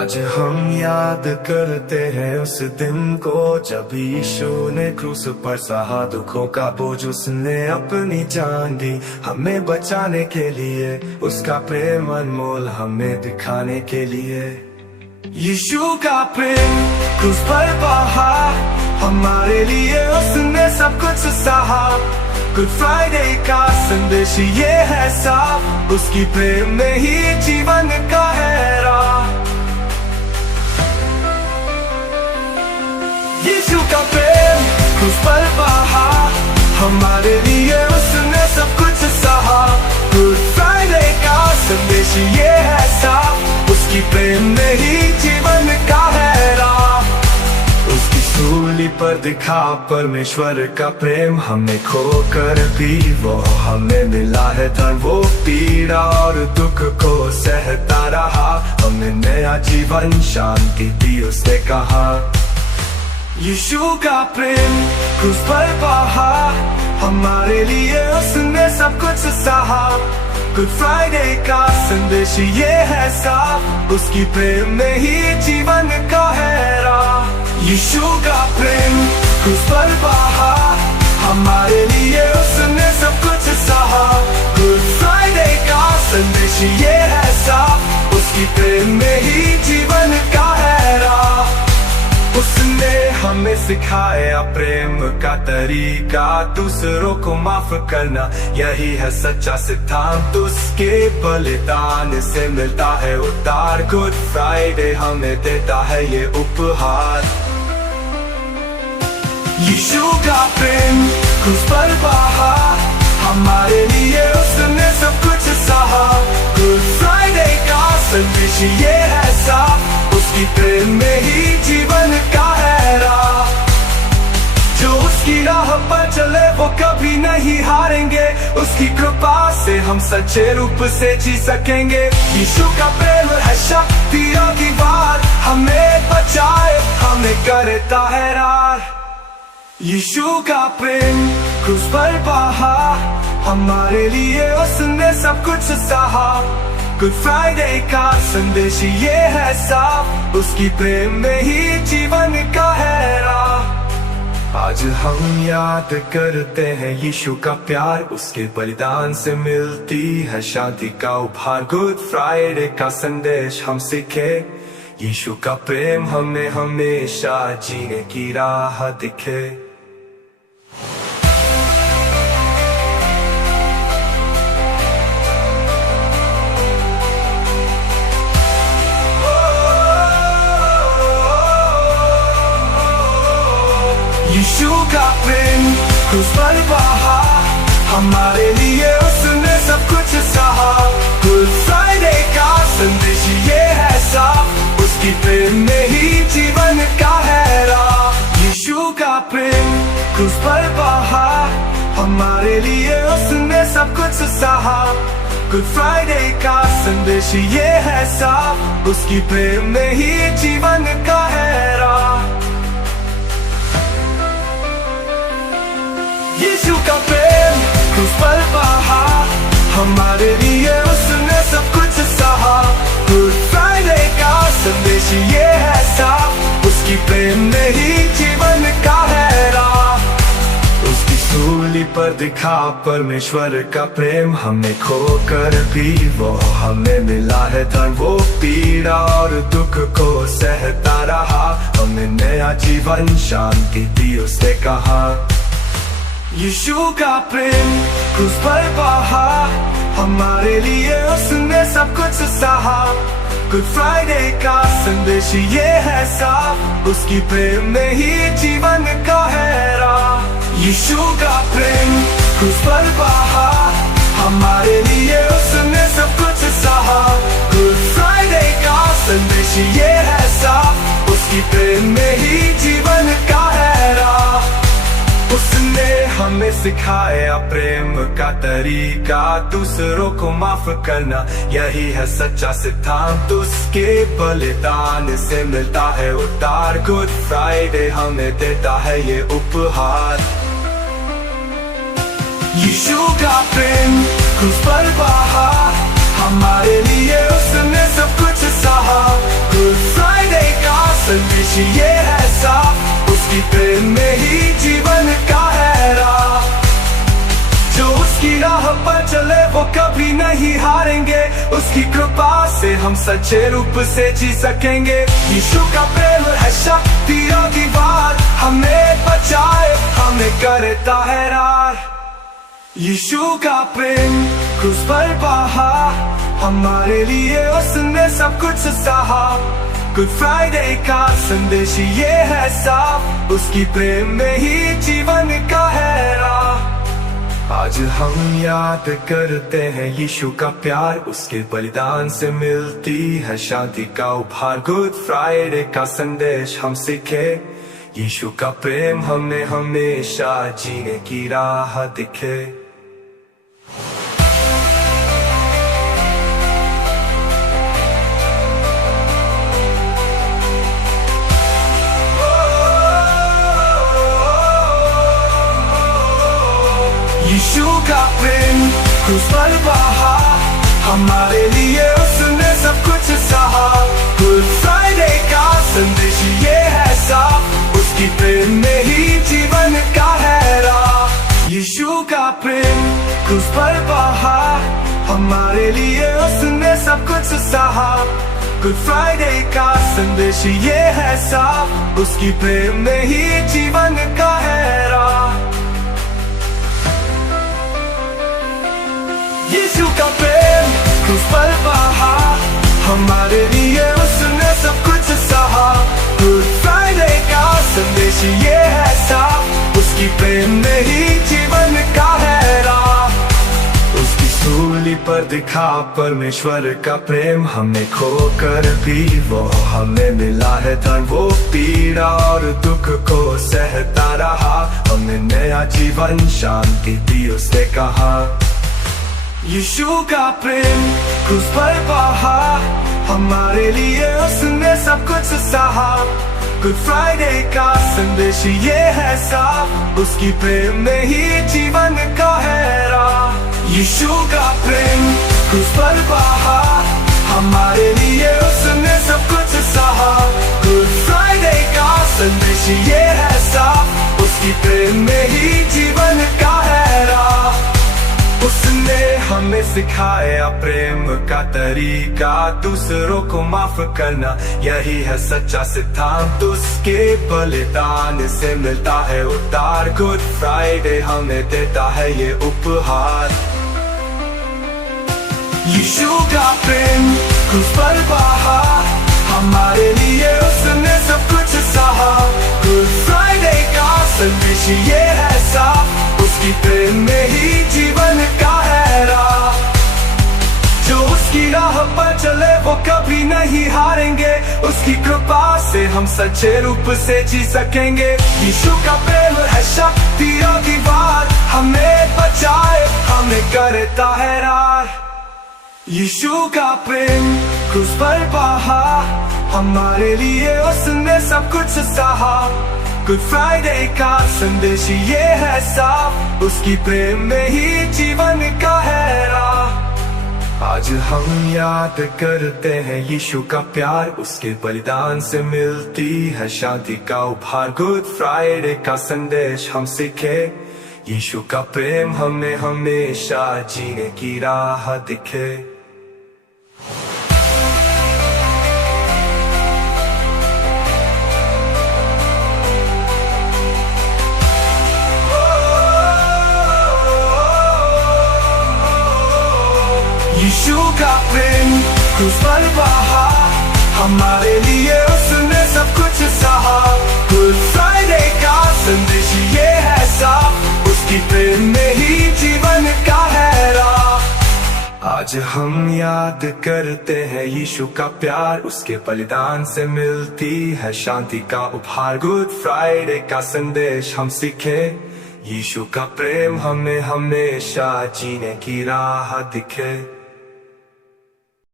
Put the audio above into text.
आज हम याद करते हैं उस दिन को जब यीशु ने क्रूस पर सहा दुखों का बोझ। उसने अपनी जान दी हमें बचाने के लिए, उसका प्रेम अनमोल हमें दिखाने के लिए। यीशु का प्रेम क्रूस पर बहा हमारे लिए, उसने सब कुछ सहा। गुड फ्राइडे का संदेश ये है साफ, उसकी प्रेम में ही जीवन का है राह। यीशु का प्रेम क्रूस पर बहा हमारे लिए, उसने सब कुछ सहा। गुड फ्राइडे का संदेश ये है साफ, उसकी प्रेम में ही जीवन का है राह। उसकी सूली पर दिखा परमेश्वर का प्रेम, हमें खोकर भी वो हमें मिला है धन। वो पीड़ा और दुख को सहता रहा, हमें नया जीवन शांति दी उसने कहा। यीशु का प्रेम क्रूस पर बहा हमारे लिए, उसने सब कुछ सहा। गुड फ्राइडे का संदेश ये है साफ, उसकी प्रेम में ही जीवन का है राह। यीशु का प्रेम क्रूस पर बहा हमारे लिए, उसने सब कुछ सहा। गुड फ्राइडे का संदेश ये है साफ, उसकी प्रेम में ही जीवन का है राह। उसने हमें सिखाया प्रेम का तरीका, दूसरों को माफ करना यही है सच्चा सिद्धांत। उसके बलिदान से मिलता है उद्धार, गुड फ्राइडे हमें देता है ये उपहार। यीशु का प्रेम क्रूस पर बहा हमारे लिए, उसने सब कुछ सहा। गुड फ्राइडे का संदेश ये है साफ, उसकी प्रेम में ही जीवन का है राह। जो उसकी राह पर चले वो कभी नहीं हारेंगे, उसकी कृपा से हम सच्चे रूप से जी सकेंगे। यीशु का प्रेम है शक्ति और दीवार, हमें बचाए हमें करता है राह। यीशु का प्रेम क्रूस पर बहा हमारे लिए, उसने सब कुछ सहा। गुड फ्राइडे का संदेश ये है साफ, उसकी प्रेम में ही जीवन का है राह। आज हम याद करते हैं यीशु का प्यार, उसके बलिदान से मिलती है शांति का उपहार। गुड फ्राइडे का संदेश हम सीखे, यीशु का प्रेम हमें हमेशा जीने की राह दिखे। यीशु का प्रेम क्रूस पर बहा हमारे लिए, उसने सब कुछ सहा। गुड फ्राइडे का संदेश ये है साफ, उसकी प्रेम में ही जीवन का है राह। यीशु का प्रेम क्रूस पर बहा हमारे लिए, उसने सब कुछ सहा। गुड फ्राइडे का संदेश ये है साफ, उसकी प्रेम में ही जीवन का है राह। यीशु का प्रेम क्रूस पर बहा हमारे लिए, उसने सब कुछ सहा। गुड फ्राइडे का संदेश ये है साफ, उसकी प्रेम में ही जीवन का है राह। उसकी सूली पर दिखा परमेश्वर का प्रेम, हमें खोकर भी वो हमें मिला है धन। वो पीड़ा और दुख को सहता रहा, हमें नया जीवन शांति दी उसने कहा। यीशु का प्रेम क्रूस पर बहा हमारे लिए, उसने सब कुछ सहा। गुड फ्राइडे का संदेश ये है साफ, उसकी प्रेम में ही जीवन का है राह। यीशु का प्रेम क्रूस पर बहा हमारे लिए, उसने सब कुछ सहा। गुड फ्राइडे का संदेश ये है साफ, उसकी प्रेम में ही जीवन का है राह। उसने हमें सिखाया प्रेम का तरीका, दूसरों को माफ करना यही है सच्चा सिद्धांत। उसके बलिदान से मिलता है उद्धार, गुड फ्राइडे हमें देता है ये उपहार। यीशु का प्रेम क्रूस पर बहा हमारे लिए, उसने सब कुछ सहा। गुड संदेश ये है साफ, उसकी प्रेम में ही जीवन का है राह। जो उसकी राह पर चले वो कभी नहीं हारेंगे, उसकी कृपा से हम सच्चे रूप से जी सकेंगे। यीशु का प्रेम है शक्ति और दीवार, हमें बचाए हमें करता है राह। यीशु का प्रेम क्रूस पर बहा, हमारे लिए उसने सब कुछ सहा। गुड फ्राइडे का संदेश ये है साफ, उसकी प्रेम में ही जीवन का है राह। आज हम याद करते हैं यीशु का प्यार, उसके बलिदान से मिलती है शांति का उपहार। गुड फ्राइडे का संदेश हम सीखे, यीशु का प्रेम हमें हमेशा जीने की राह दिखे। यीशु का प्रेम क्रूस पर बहा, हमारे लिए उसने सब कुछ सहा। गुड फ्राइडे का संदेश ये है साफ, उसकी प्रेम में ही जीवन का है राह। यीशु का प्रेम क्रूस पर बहा, हमारे लिए उसने सब कुछ सहा। गुड फ्राइडे का संदेश ये है साफ, उसकी प्रेम में ही जीवन का है राह। यीशु का प्रेम क्रूस पर बहा, हमारे लिए उसने सब कुछ सहा। गुड फ्राइडे का संदेश ये है साफ, उसकी प्रेम में ही जीवन का है राह। उसकी सूली पर दिखा परमेश्वर का प्रेम, हमने खोकर भी वो हमें मिला है धन। वो पीड़ा और दुख को सहता रहा, हमें नया जीवन शांति दी उसने कहा। यीशु का प्रेम क्रूस पर बहा, हमारे लिए उसने सब कुछ सहा। गुड फ्राइडे का संदेश ये है साफ, उसकी प्रेम में ही जीवन का है राह। यीशु का प्रेम क्रूस पर बहा, हमारे लिए उसने सब कुछ सहा। गुड फ्राइडे का संदेश ये है साफ, उसकी प्रेम में ही जीवन का है राह। उसने हमें सिखाया प्रेम का तरीका, दूसरों को माफ करना यही है सच्चा सिद्धांत। उसके बलिदान से मिलता है उद्धार, गुड फ्राइडे हमें देता है ये उपहार। यीशु का प्रेम क्रूस पर बहा, हमारे लिए उसने सब कुछ सहा। गुड फ्राइडे का संदेश ये है साफ, उसकी प्रेम में ही जीवन का है राह। जो उसकी राह पर चले वो कभी नहीं हारेंगे, उसकी कृपा से हम सच्चे रूप से जी सकेंगे। यीशु का प्रेम है शक्ति और दीवार, हमें बचाए हमें करता है राह। यीशु का प्रेम क्रूस पर बहा, हमारे लिए उसने सब कुछ सहा। गुड फ्राइडे का संदेश ये है साफ, उसकी प्रेम में ही जीवन का है राह। आज हम याद करते हैं यीशु का प्यार, उसके बलिदान से मिलती है शांति का उपहार। गुड फ्राइडे का संदेश हम सीखे, यीशु का प्रेम हमें हमेशा जीने की राह दिखे। यीशु का प्रेम क्रूस पर बहा, हमारे लिए उसने सब कुछ सहा। गुड फ्राइडे का संदेश ये है साफ, उसकी प्रेम में ही जीवन का है राह। आज हम याद करते हैं यीशु का प्यार, उसके बलिदान से मिलती है शांति का उपहार। गुड फ्राइडे का संदेश हम सीखे, यीशु का प्रेम हमें हमेशा जीने की राह दिखे।